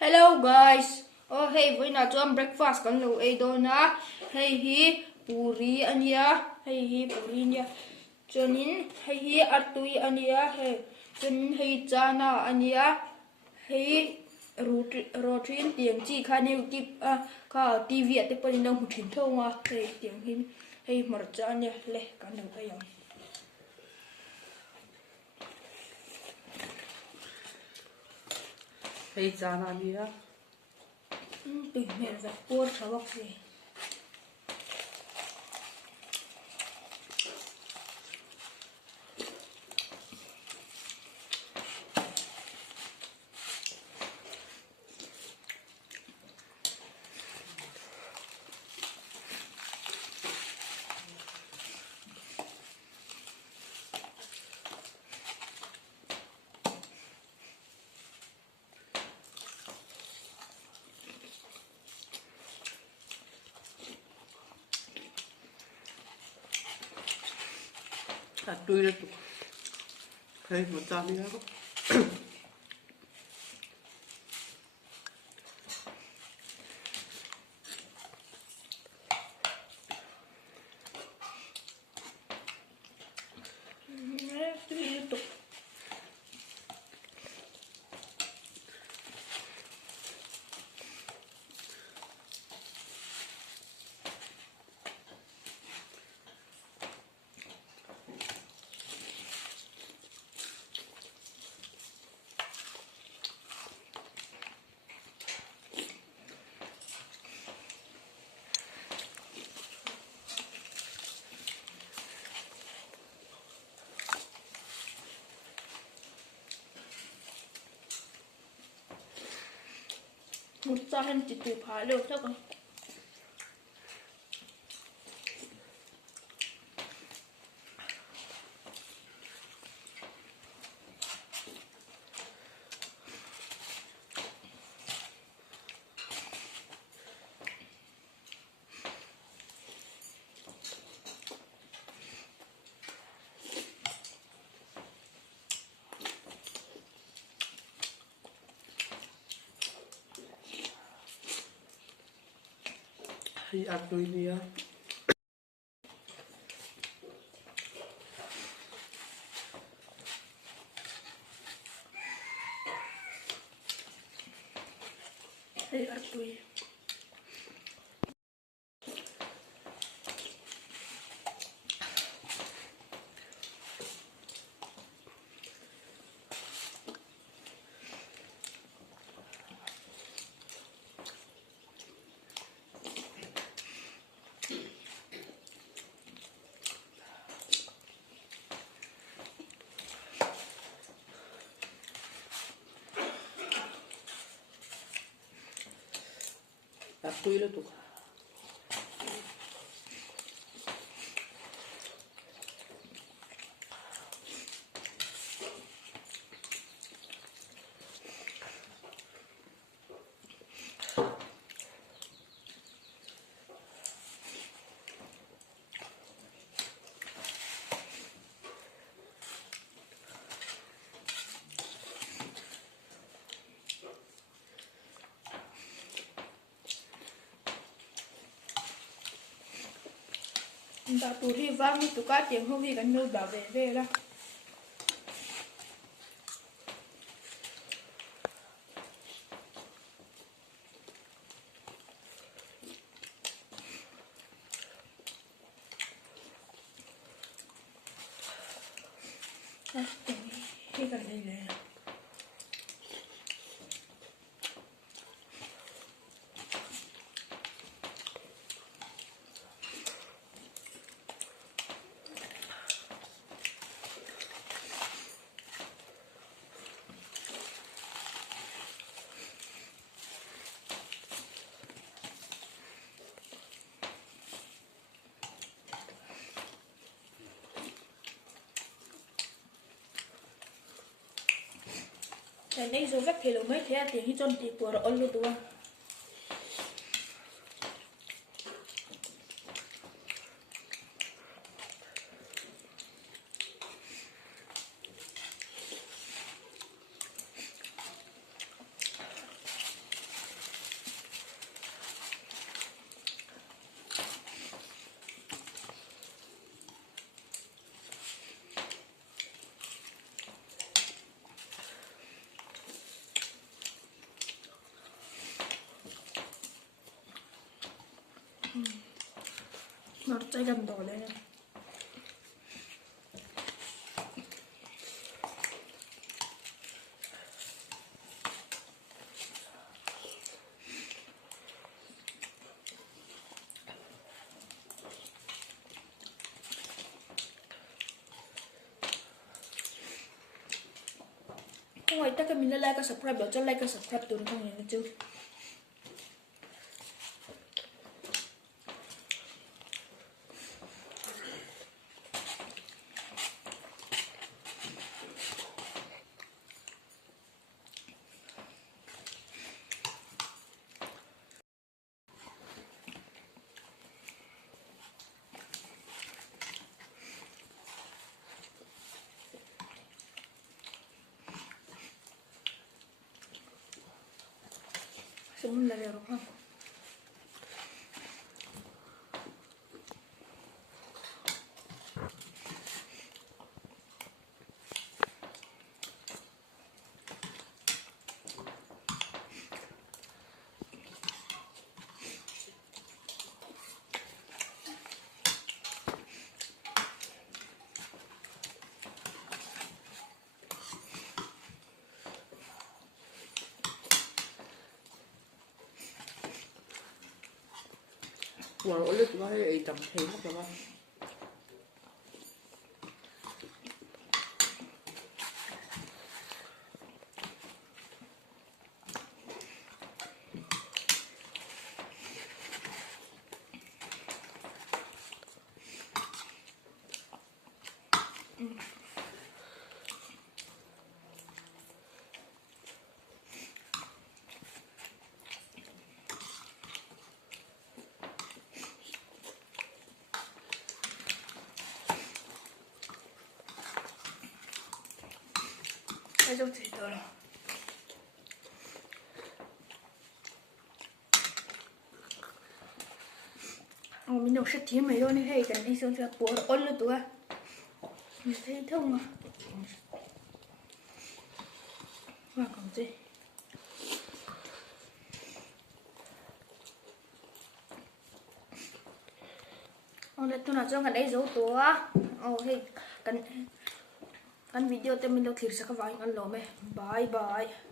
Hello guys. Oh hey, với nào cho breakfast kan lo ei do na. Hey hi puri ania. Hey hi puri nia. Chonin hey hi artui ania. Hey chonin hey chana ania. Hey rotrin tiếng chi kha new kip ka TV ate pali nang huthin thonga. Hey tiếng hin hey marcha ania le kan lo ai yong. Hey chana nia. Tui mer za por thawak se. Tui le tu. Hey macam ni aku. Tui tu. Một sao hen chỉ tụi phá được thôi con. Hey tui nia. Hey artui. Tui le tu. Đã tụi thì vang tụi cá tiếng không thì gần nơi bảo vệ về đó. Khi gần đây này. Này rồi vắt thì mấy thế thì hi chọn thì của rồi luôn đúng chơi gần đổ lên này. Không phải tất cả mình like và subscribe đó cho like và subscribe tụi nó không nhớ chứ. Semua dari Eropa. Well, ulit ba ay itam thay mất rồi ba? 좀 되더라. Mình đâu sẽ thiếu mấy đôi này hay cái này xong sẽ bố ôn lên tụi mình thấy thông à và còn gì đây tôi nói cho cái đấy dấu tụi hey cái video tên mình đâu thiệt sẽ có vài anh lỗ mày bye bye.